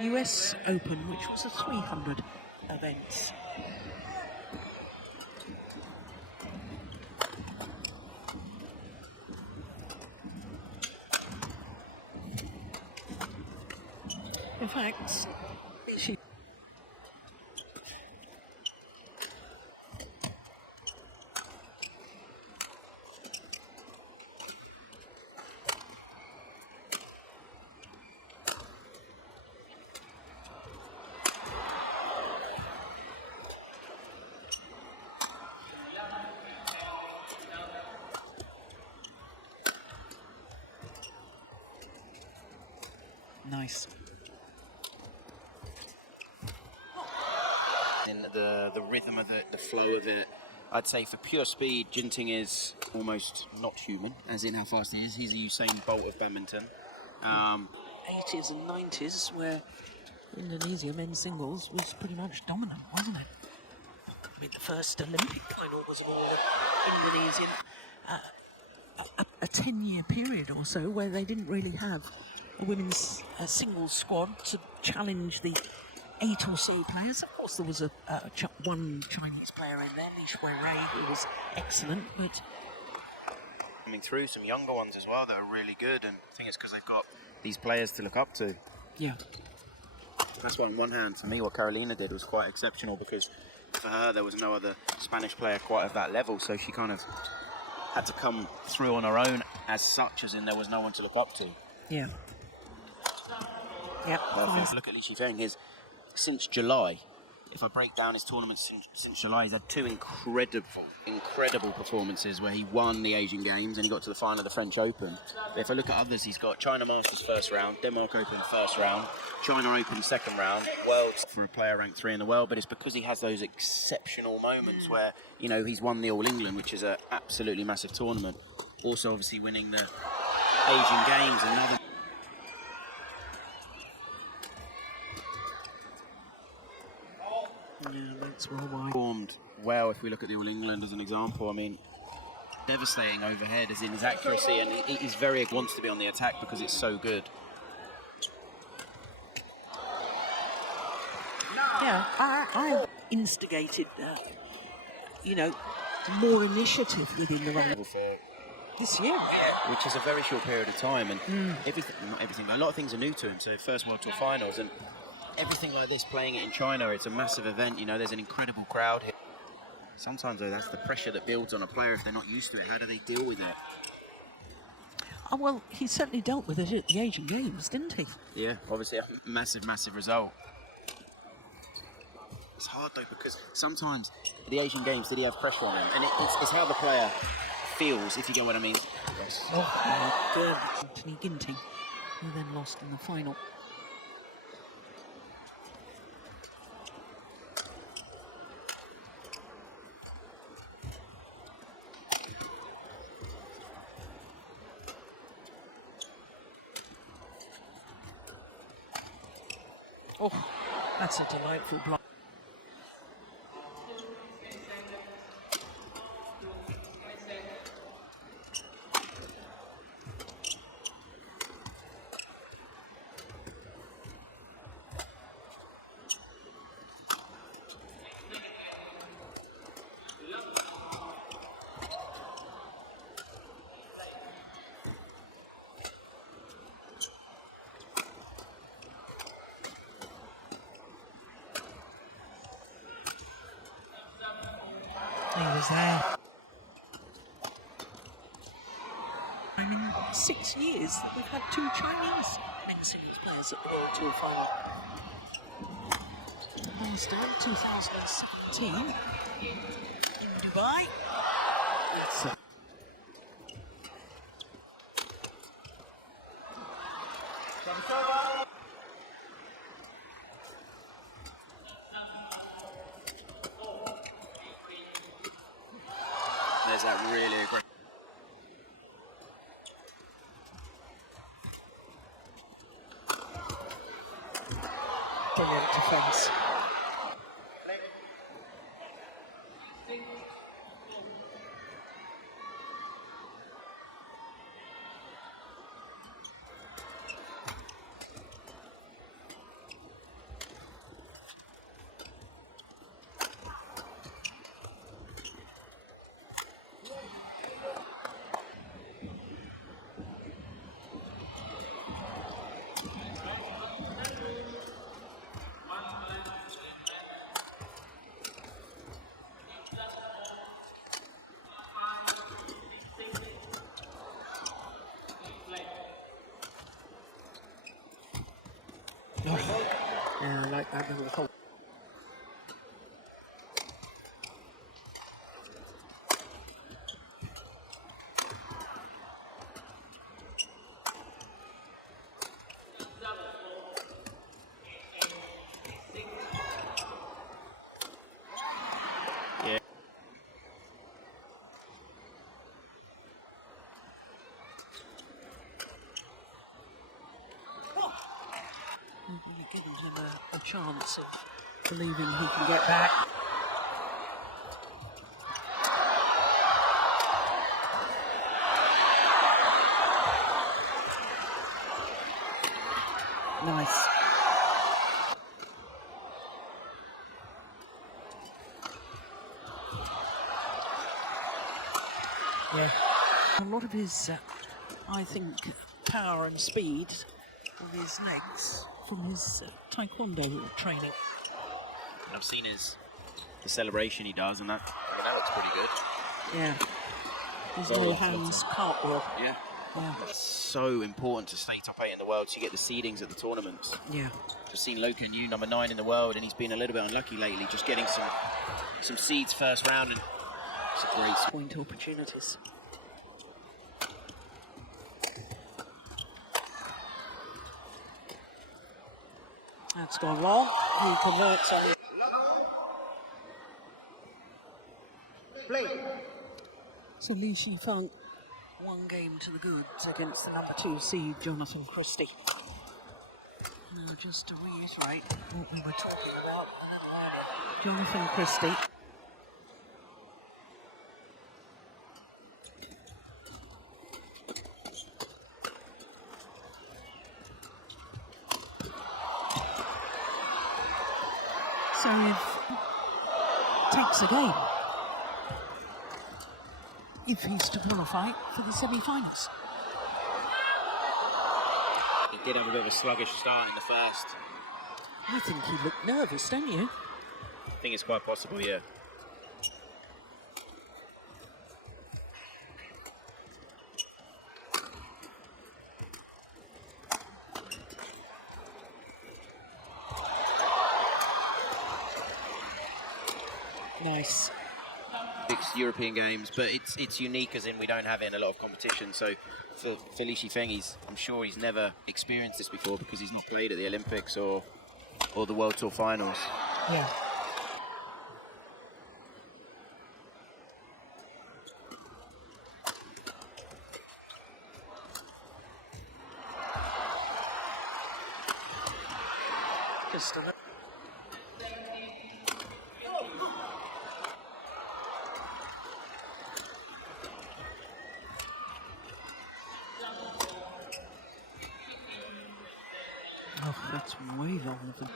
US Open, which was a 300 event. In fact, she... Nice. In the rhythm of the flow of it, I'd say for pure speed, Jinting is almost not human, as in how fast he is. He's a Usain Bolt of badminton. 80s and 90s, where Indonesia men's singles was pretty much dominant, wasn't it? I mean, the first Olympic final was of all the Indonesian, a 10-year period or so where they didn't really have a women's singles squad to challenge the 8 or so players. Of course, there was one Chinese player in there, Shifeng, who was excellent, but coming through some younger ones as well that are really good, and I think it's because they've got these players to look up to. yeah. That's why, on one hand, for me, what Carolina did was quite exceptional, because for her there was no other Spanish player quite at that level, so she kind of had to come through on her own as such, as in there was no one to look up to. Yeah. Yeah. Look at Li Shifeng, since July, if I break down his tournaments since July, he's had 2 incredible performances where he won the Asian Games and he got to the final of the French Open. But if I look at others, he's got China Masters first round, Denmark Open first round, China Open second round, Worlds for a player ranked 3 in the world, but it's because he has those exceptional moments where, you know, he's won the All England, which is an absolutely massive tournament. Also, obviously, winning the Asian Games, another. Yeah, that's worldwide. Performed well, if we look at the All England as an example. I mean, devastating overhead as in his accuracy, and he's wants to be on the attack because it's so good. Yeah, I instigated, more initiative within the range this year. Which is a very short period of time, and not everything, a lot of things are new to him. So first World Tour finals, and everything like this, playing it in China, it's a massive event, you know, there's an incredible crowd here. Sometimes, though, that's the pressure that builds on a player if they're not used to it. How do they deal with that? Oh, well, he certainly dealt with it at the Asian Games, didn't he? Yeah, obviously a massive result. It's hard, though, because sometimes at the Asian Games, did he have pressure on him? And it's how the player feels, if you get what I mean. Yes. Oh, good. Anthony Ginting, who then lost in the final. Oh, that's a delightful block. He was there. In 6 years, we've had 2 Chinese men's singles players at the World Tour final. Last time, 2017, in Dubai. So. There's that really aggressive. Brilliant defence. Oh, yeah, I like that little hole. Yeah. You're giving him a chance of believing he can get back. Nice. Yeah. A lot of his, I think, power and speed of his legs from his taekwondo training. I've seen the celebration he does, and that looks pretty good. Yeah. His Very no athletic. hands cartwheel. Yeah. Yeah. It's so important to stay top 8 in the world so you get the seedings at the tournaments. Yeah. Just seen Loken Yu, number 9 in the world, and he's been a little bit unlucky lately, just getting some seeds first round, and it's a great Point opportunities. That's gone long. He converts on it. So Li Shifeng, one game to the goods against the number 2 seed, Jonatan Christie. Now, just to reiterate what we were talking about, Jonatan Christie. So if takes a game if he's to qualify for the semi-finals. He did have a bit of a sluggish start in the first. I think he looked nervous, don't you? I think it's quite possible, yeah. Nice. It's European Games, but it's unique as in we don't have it in a lot of competition. So for Li Shifeng, I'm sure he's never experienced this before because he's not played at the Olympics or the World Tour Finals. Yeah. Just a little. Oh, that's way longer than.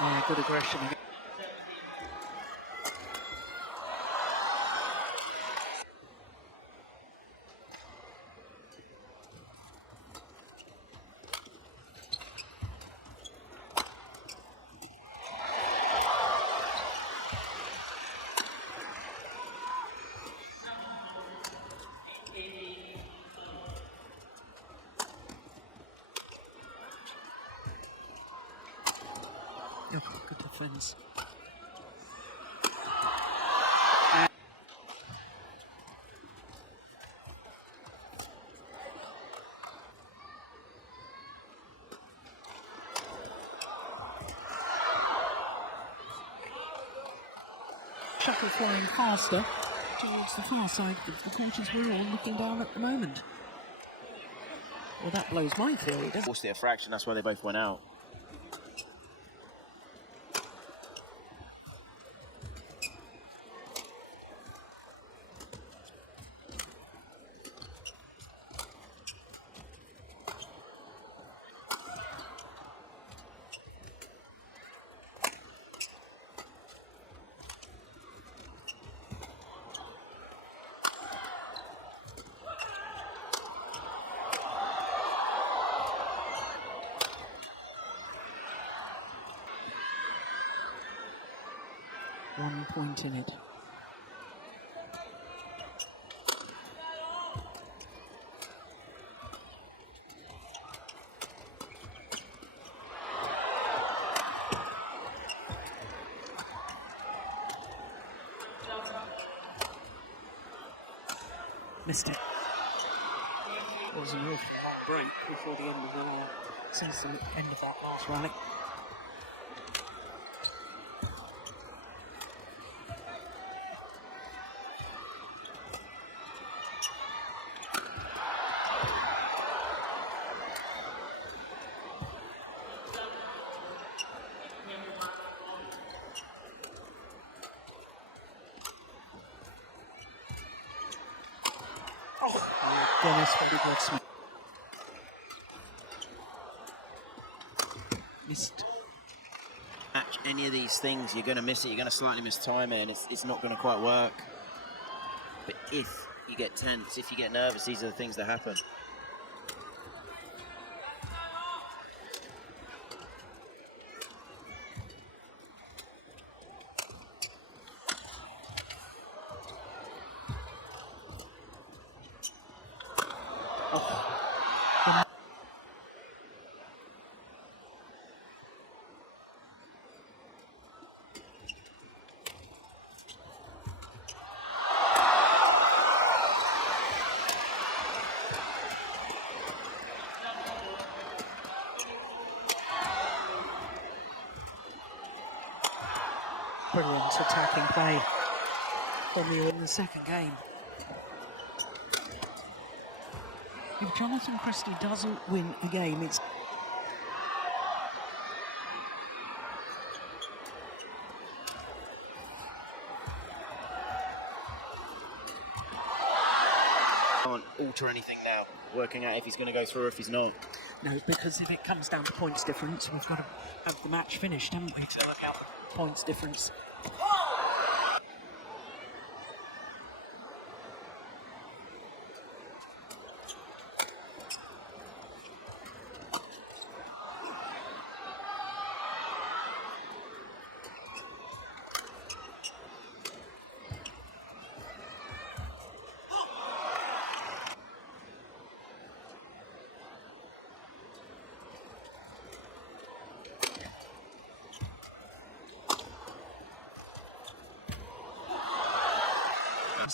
Yeah, good aggression. Oh, good defense. Shuttle flying faster towards the far side of the court as we're all looking down at the moment. Well, that blows my theory, doesn't it? Forced it a fraction, that's why they both went out. 1 point in it. Missed it. It was a real break before the end of the since the end of that last rally. Oh, Dennis, very good smash. Missed. Match any of these things, you're going to miss it. You're going to slightly miss time it, and it's not going to quite work. But if you get tense, if you get nervous, these are the things that happen. Brilliant attacking play from you in the second game. If Jonatan Christie doesn't win a game, it's Can't alter anything now. Working out if he's going to go through or if he's not. no, because if it comes down to points difference, we've got to have the match finished, haven't we, to work out the points difference.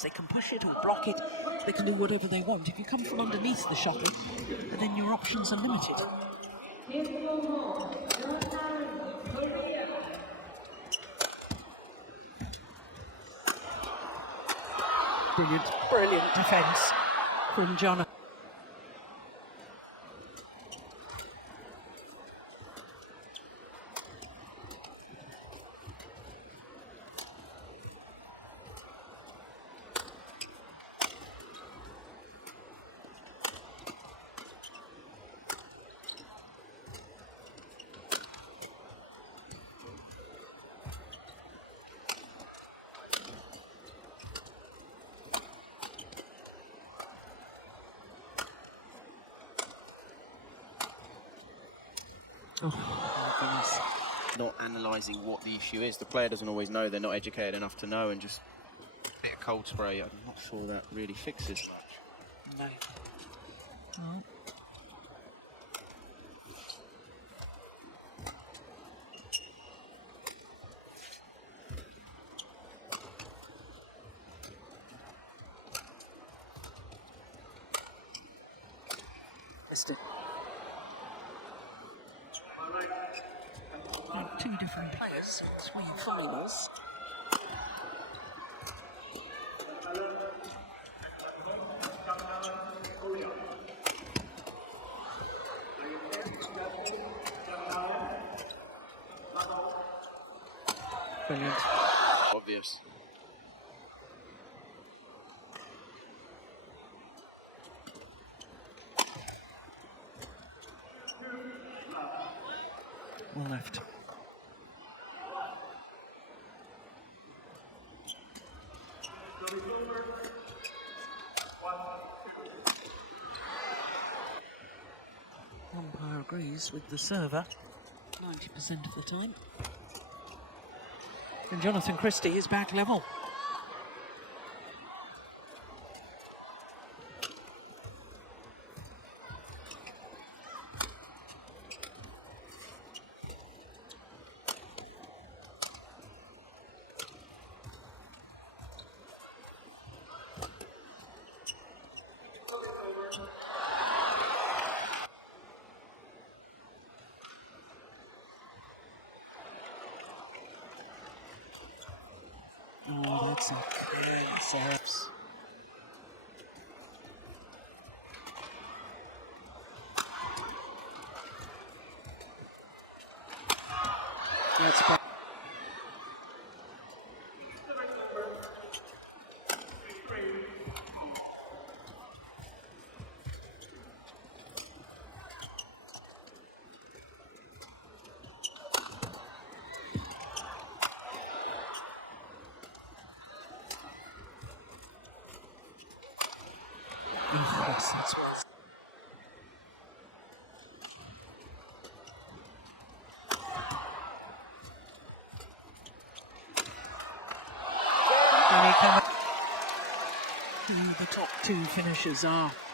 They can push it or block it, they can do whatever they want. If you come from underneath the shuttle, then your options are limited. Brilliant defence from Jonathan. Oh, my goodness. Not analysing what the issue is. The player doesn't always know. They're not educated enough to know, and just a bit of cold spray, I'm not sure that really fixes much. No. All right. Missed it. Two different players, 3 finals. Brilliant. Obvious. Well left. Umpire agrees with the server 90% of the time. And Jonatan Christie is back level. Oh, that's a clear serves. That's back. Yes, that's well. And he can. The top two finishers are